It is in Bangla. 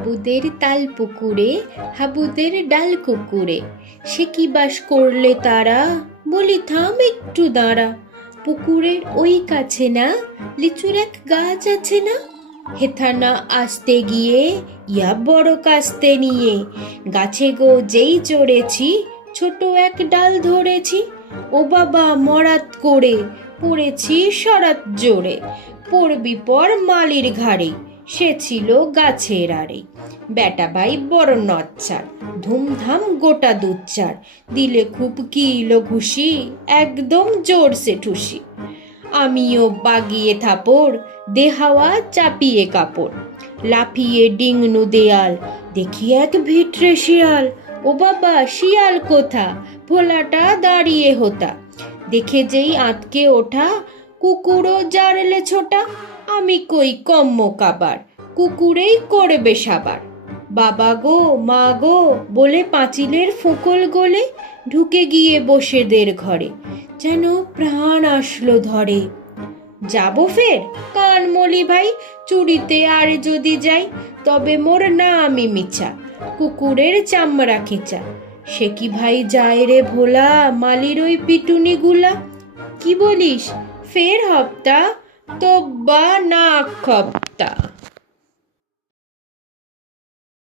হাবুদের তাল পুকুরে, হাবুদের ডাল কুকুরে, সে কি বাস করলে তারা, বলি থাম একটু দাঁড়া। পুকুরের ওই কাছে না লিচুর এক গাছ আছে না, হেথা না আসতে গিয়ে ইয়া বড় কাস্তে নিয়ে, গাছে গো যেই চড়েছি ছোট এক ডাল ধরেছি, ও বাবা মরাত করে পড়েছি সরাত জোরে, পড়বি পর মালির ঘাড়ে, সে ছিল গাছের আড়ে। বেটা ভাই বড় নচ্চার, ধুমধাম গোটা দুচ্চার, দিলে খুব কিলো ঘুষি, একদম জোরসে ঠুসি। আমিও বাগিয়ে থাপড়, দেহাওয়া চাপিয়ে কাপড়, লাফিয়ে ডিংনু দেয়াল, দেখি এক ভিটরে শিয়াল, ও বাবা শিয়াল কোথা, ভোলাটা দাঁড়িয়ে হোতা, দেখে যেই আঁতকে ওঠা, কুকুরও জারলে ছোটা, আমি কই কম্ম কাবার, কুকুরেই করবে সাবার। বাবা গো মা গো বলে পাঁচিলের ফোকল গলে, ঢুকে গিয়ে বসে দের ঘরে, যেন প্রাণ আসলো ধরে। যাবো ফের কান মলি ভাই, চুরিতে আর যদি যাই, তবে মোর না আমি মিছা, কুকুরের চামড়া খেচা। সে কি ভাই যায় রে ভোলা, মালির ওই পিটুনি গুলা, কি বলিস ফের হপ্তা, তো বা না খপ্তা।